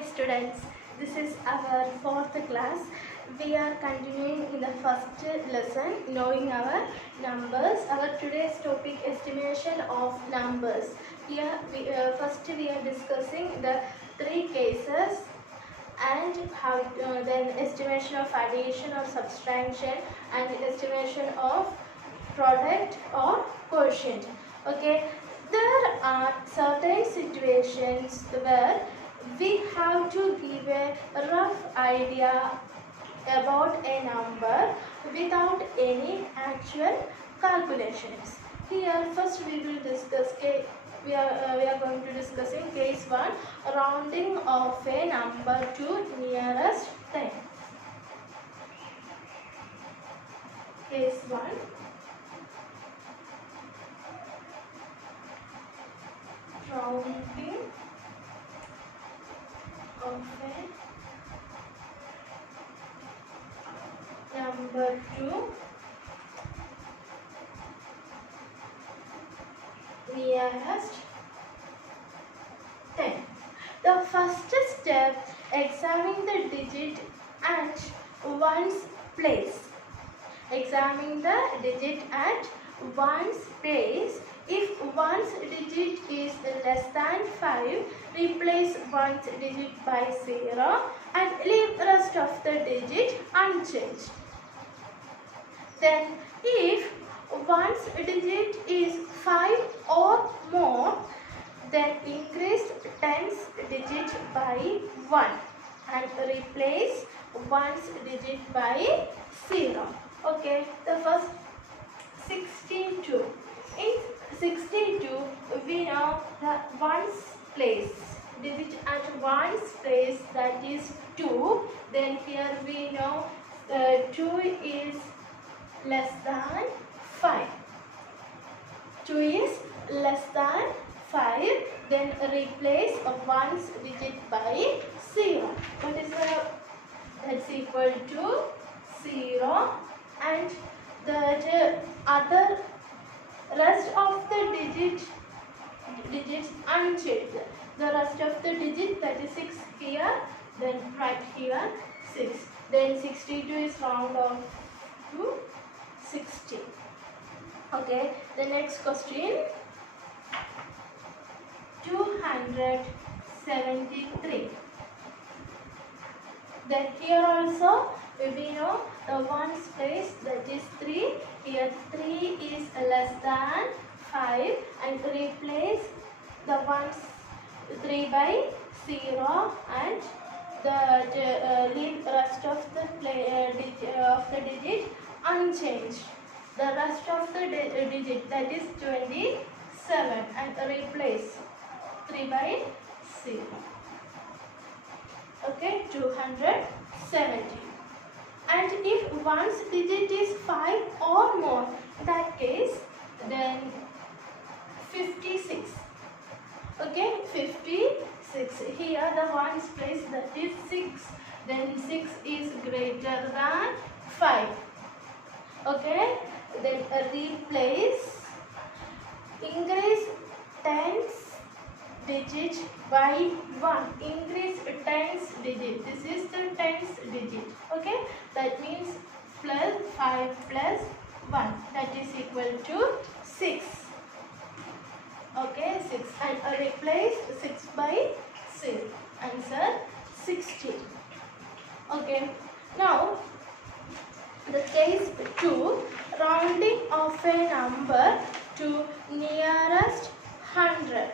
Hi students, this is our fourth class. We are continuing in the first lesson, knowing our numbers. Our today's topic, estimation of numbers. Here, first we are discussing the three cases and how then estimation of addition or subtraction and estimation of product or quotient. Okay, there are certain situations where we have to give a rough idea about a number without any actual calculations. Here first we will discuss we are going to discuss in case 1, rounding of a number to nearest 10. Case 1. Rounding of a number to nearest 10. The first step, examine the digit at one's place. Examine the digit at one's place. If one's digit is less than 5, replace one's digit by 0 and leave rest of the digit unchanged. Then if one's digit is 5 or more, then increase tens digit by 1 and replace one's digit by 0. Okay, the first 62. In 62, we know the ones place, digit at ones place, that is 2. Then here we know 2 is less than 5. 2 is less than 5. Then replace one's digit by 0. What is that's equal to 0, and the other rest of the digits unchanged. The rest of the digit, that is 6 here, then right here 6. Then 62 is round off to 60. Okay, the next question, 273. Then here also we know the ones place, that is 3. Here 3 is less than 5 and replace the ones 3 by 0 and the leave rest of the digit unchanged. The rest of the digit, that is 27, and replace 3 by 0. Okay, 270. And if one's digit is 5 or more, in that case, then 56. Okay, 56. Here the ones place, that is 6. Then 6 is greater than 5. Okay, then replace, increase tens digit by 1. Increase tens digit. This is the tens digit. Okay, that means plus 5 plus 1, that is equal to 6. Okay, 6, and replace 6 by 6. Answer 60. Okay, now the case 2, rounding of a number to nearest 100.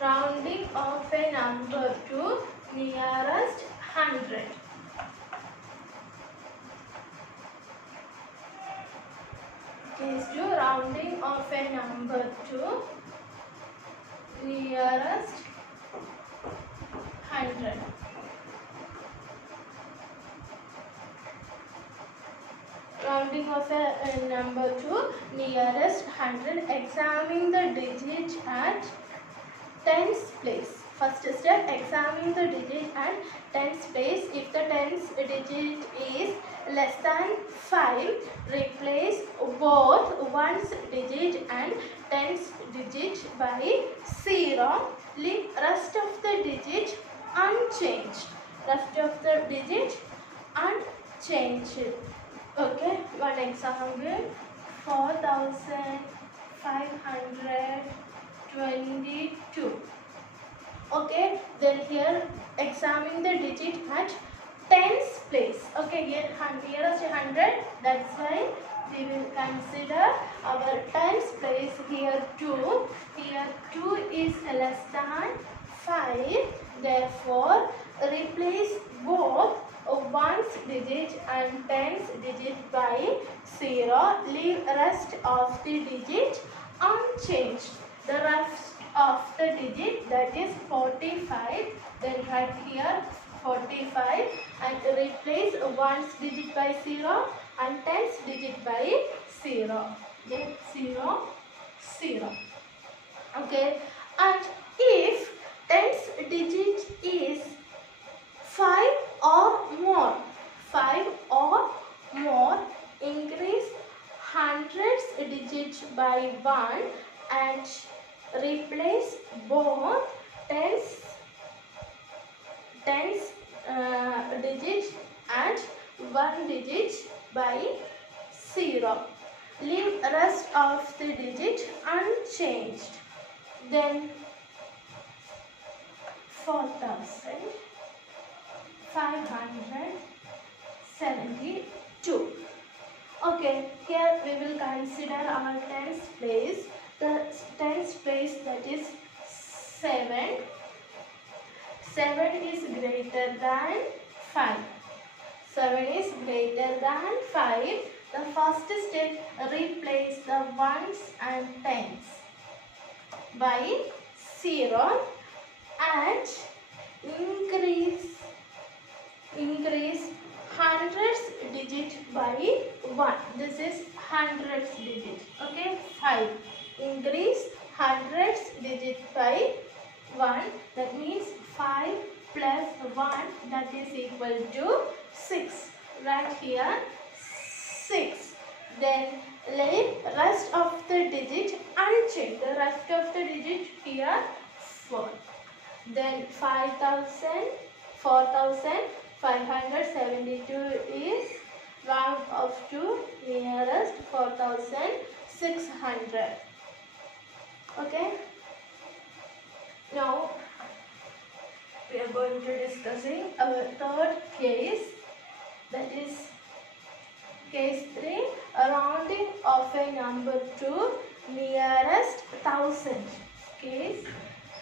Rounding of a number to nearest 100. Case 2, rounding of a number to nearest 100. Rounding of a number to nearest 100. Examine the digit at tens place. First step, examine the digit at tens place. If the tens digit is less than 5, replace both ones digit and tens digit by 0. Leave rest of the digit unchanged. unchanged. Rest of the digit unchanged. Okay, one example, 4522. Okay, then here examine the digit at tens place. Okay, here nearest 100, that's why we will consider our tens place here 2. Here 2 is less than 5. Therefore, replace both ones digit and tens digit by 0. Leave rest of the digit unchanged. The rest of the digit, that is 45. Then write here 45 and replace ones digit by 0 and tens digit by 0. Then 0, 0. Okay, and if tens digit is 5 or more, 5 or more, increase hundreds digit by 1 and replace both tens digit and 1 digit by 0. Leave rest of the digit unchanged. Then 4572. Okay, here we will consider our tens place. The tens place, that is 7. 7 is greater than 5. 7 is greater than 5. The first step, replace the ones and tens by 0 and increase hundreds digit by 1. This is hundreds digit. Okay, 5. Increase hundreds digit by 1. That means 5 plus 1, that is equal to 6. Right here 6. Then leave rest of the digit unchanged. The rest of the digit here 4. Then 4572 is round off to nearest 4600. Okay. Now we are going to discussing our third case, that is case 3, rounding of a number to nearest 1000. Case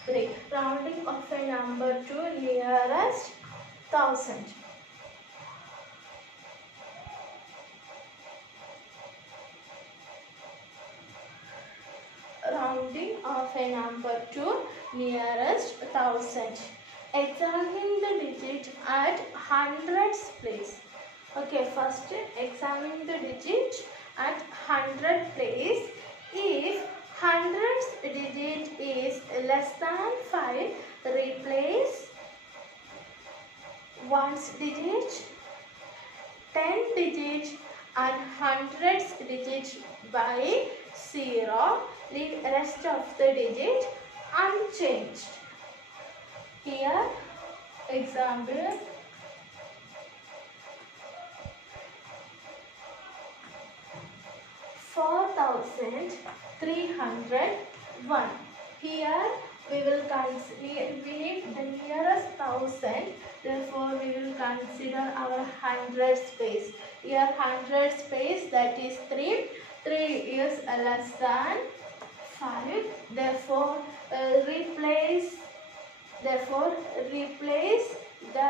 3, rounding of a number to nearest 1000. Rounding of a number to nearest 1000. Examine the digit at hundreds place. Okay, first examine the digit at 100 place. If hundreds digit is less than 5, replace ones digit, 10 digit and hundreds digit by 0. Leave rest of the digit unchanged. Here example, (4,301). Here we will consider, we need the nearest 1000. Therefore, we will consider our 100 space. Here 100 space, that is 3. 3 is less than 5. Therefore, replace the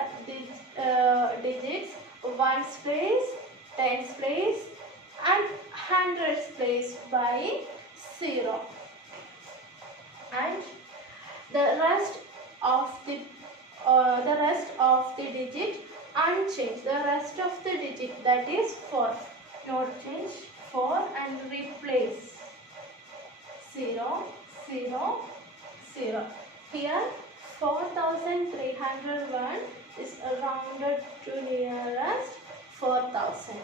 digits ones place, tens place and hundreds place by 0, and the rest of the digit unchanged. The rest of the digit, that is 4, not change, 4 and replace 0, 0, 0. Here 4,301 is rounded to nearest 4,000.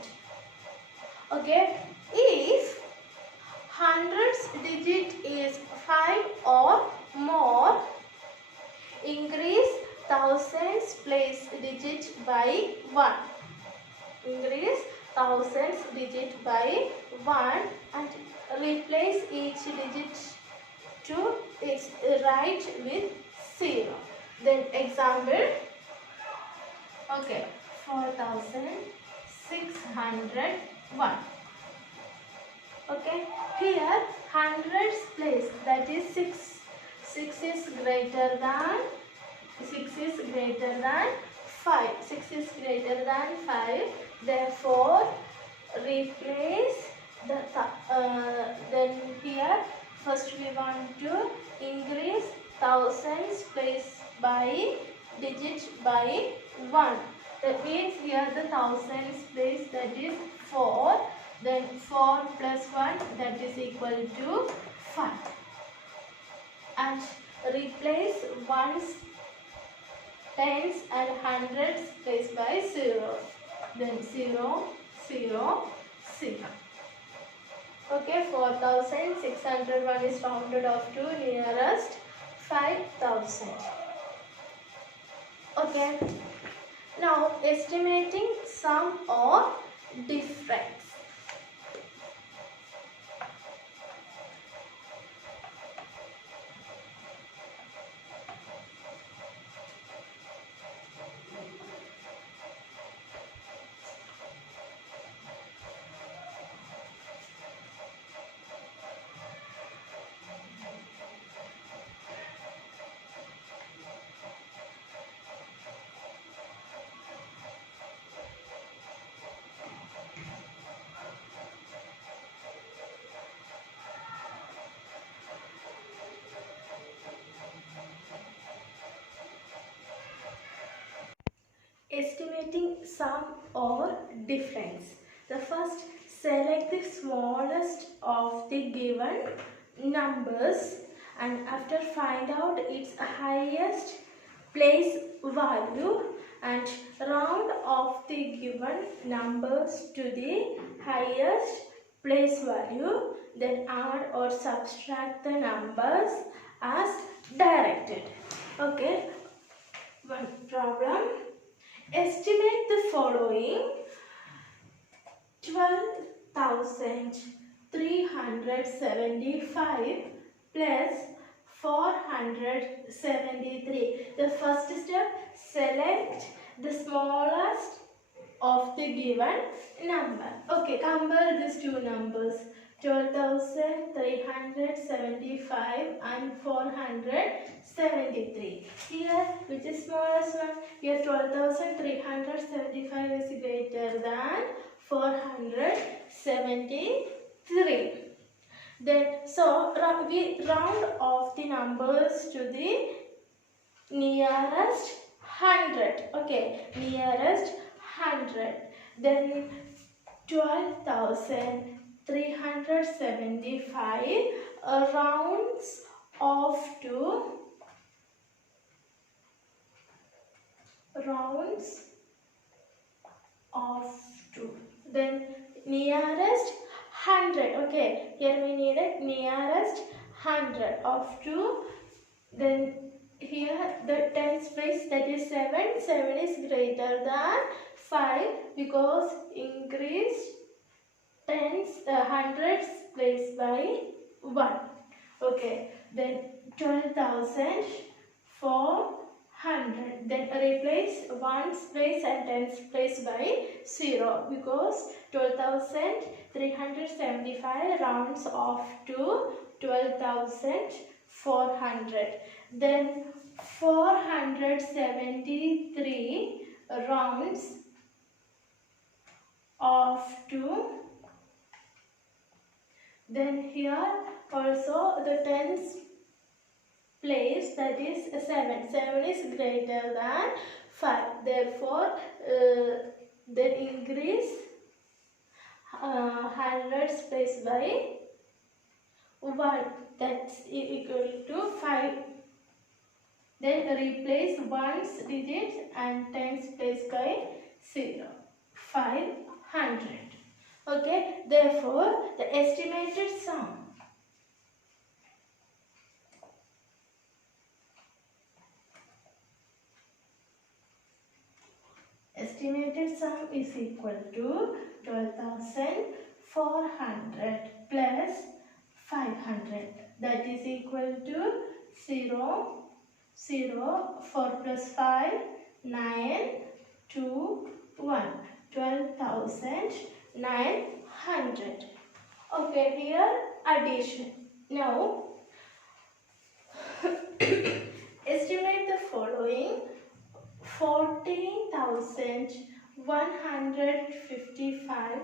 Okay, if hundreds digit is 5 or more, increase thousands place digit by 1. Increase thousands digit by 1 and replace each digit to its right with 0. Then example, okay, 4601. Okay, here hundreds place, that is 6. 6 is greater than 5. 6 is greater than 5. Therefore, replace the then here first we want to increase thousands place by digit by 1. That means here the thousands place, that is 4. Then 4 plus 1, that is equal to 5. And replace ones, tens and hundreds place by 0. Then 0, 0, 0. Okay, 4601 is rounded off to nearest 5000. Okay, now estimating sum or difference. Estimating sum or difference. The first, select the smallest of the given numbers and after find out its highest place value and round off the given numbers to the highest place value, then add or subtract the numbers as directed. Okay, one problem. Estimate the following: 12,375 plus 473. The first step, select the smallest of the given number. Okay, compare these two numbers, 12,375 and 473. Here, which is smallest one? Here 12,375 is greater than 473. Then, so we round off the numbers to the nearest 100. Okay, nearest 100. Then 12,375 rounds off to then nearest 100. Okay, here we need it, nearest 100 off to, then here the tens place, that is 7. 7 is greater than 5 because increased tens hundreds place by 1. Okay, then 12,400. Then replace ones place and tens place by 0 because 12,375 rounds off to 12,400. Then 473 rounds off to, then here also the tens place, that is 7. 7 is greater than 5. Therefore, then increase hundreds place by 1. That's equal to 5. Then replace ones digit and tens place by 0. 500. Okay. Therefore, the estimated sum estimated sum is equal to 12,400 plus 500. That is equal to 0, 0, 4 plus 5, 9, 2, 1. 12,900. Okay, here addition. Now, estimate the following: 14,155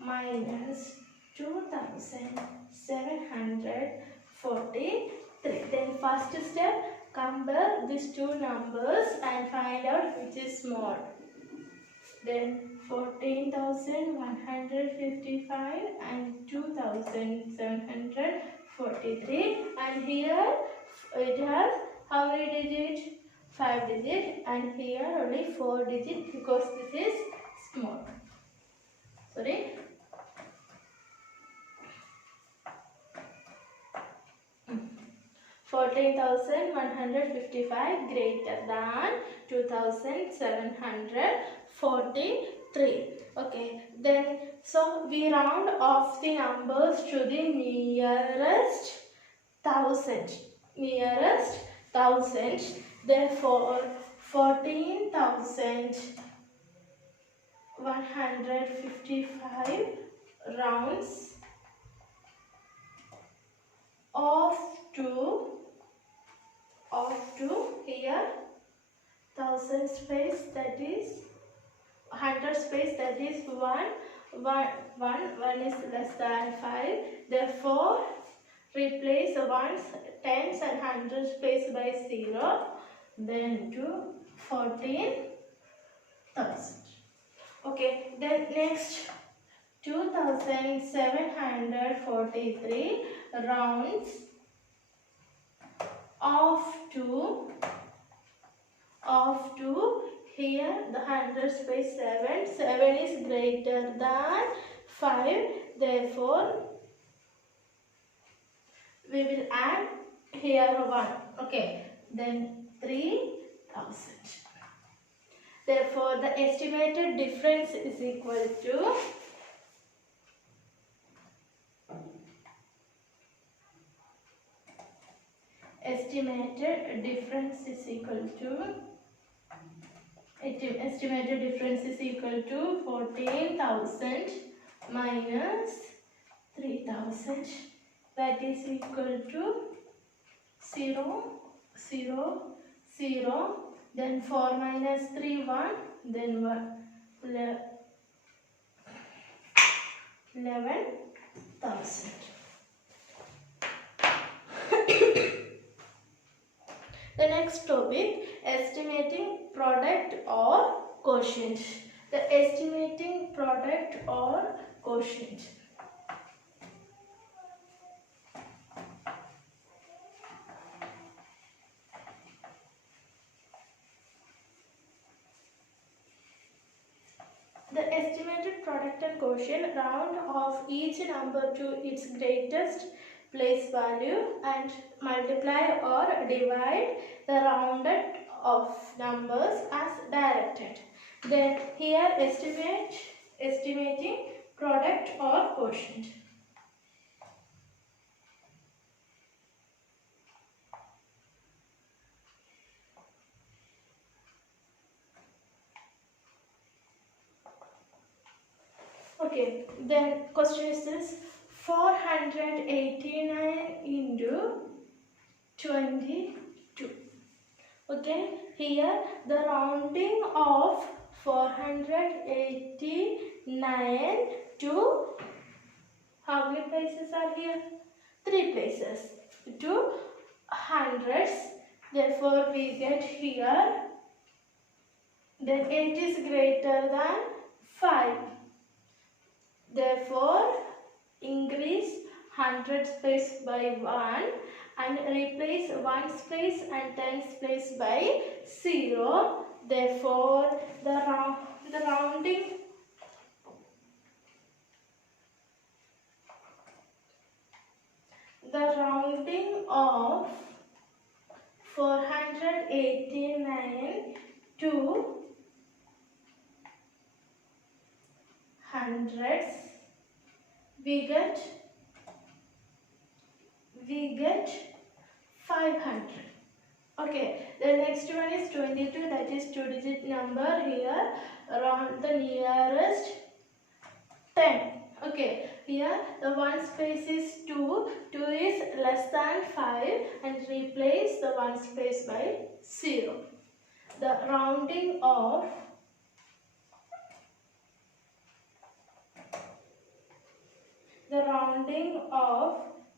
minus 2,743. Then first step, compare these two numbers and find out which is small. Then 14,155 and 2,743, and here it has how many digits? 5 digits, and here only 4 digits because this is small. Sorry. 14,155 greater than 2,743. Okay, then so we round off the numbers to the nearest thousand. Therefore 14,155 rounds off to here 1000 space, that is 100 space, that is 1 is less than 5. Therefore replace the ones, tens and hundreds space by 0, then to 14,000. Okay, then next 2,743 rounds off to here the 100 space 7. 7 is greater than 5. Therefore we will add here 1. Okay, then 3,000. Therefore the estimated difference is equal to estimated difference is equal to 14,000 minus 3,000, that is equal to 0, 0, 0, then 4 minus 3, 1, then 11,000. The next topic, estimating product or quotient. The estimating product or quotient. The estimated product and quotient round off each number to its greatest place value and multiply or divide the rounded off numbers as directed. Then here estimating product or quotient. Okay, then question is this: 489 into 22. Okay, here the rounding of 489 to how many places are here? 3 places to hundreds. Therefore we get here, then 8 is greater than 5. Therefore increase 100 space by 1 and replace 1 space and 10 space by 0. Therefore the rounding of 489 to we get 500. Okay, the next one is 22, that is 2-digit number. Here around the nearest 10. Okay, here the one space is 2, 2 is less than 5, and replace the one space by 0. The rounding of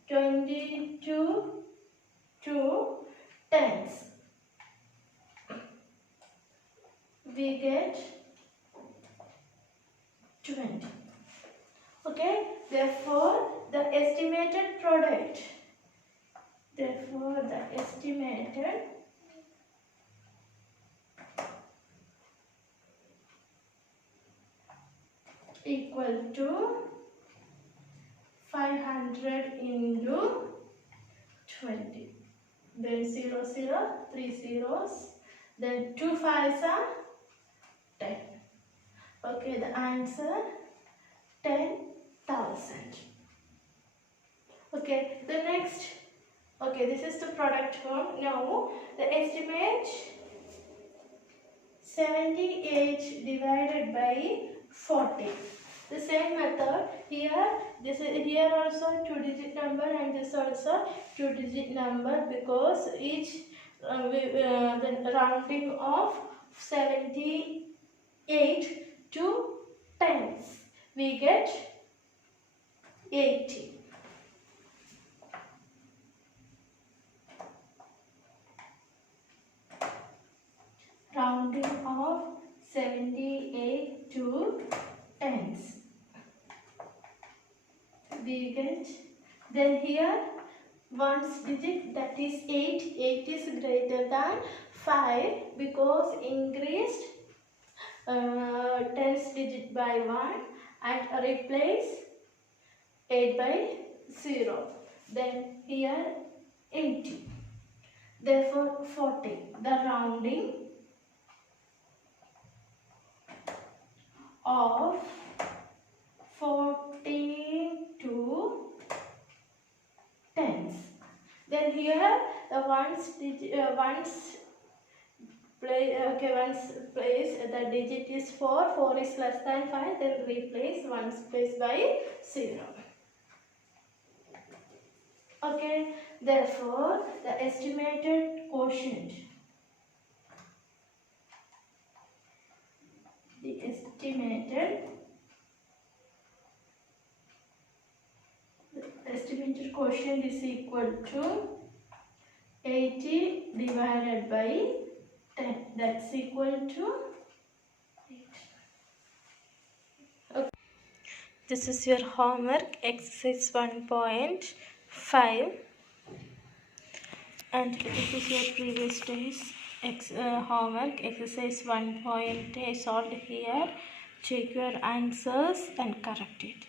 22 to tens, we get 20. Okay, therefore the estimated product, equal to 500 into 20. Then 0, 0, 3 zeros. Then 2 5s are 10. Okay, the answer 10,000. Okay, the next. Okay, this is the product form. Now the estimate 78 divided by 40. The same method here. Here also 2-digit number, and this also 2-digit number, because each the rounding of 78 to tens, we get 80. Rounding of 78 to tens, we get, then here ones digit, that is 8. 8 is greater than 5, because increased tens digit by 1 and replace 8 by 0. Then here 80. Therefore 40. The rounding of 40 to tens. Then here the ones place the digit is 4. 4 is less than 5. Then replace one space by 0. Okay. Therefore, the estimated quotient. The estimated quotient is equal to 80 divided by 10. That's equal to 8. Okay. This is your homework, exercise 1.5, and this is your previous day's homework, exercise 1.8 solved here. Check your answers and correct it.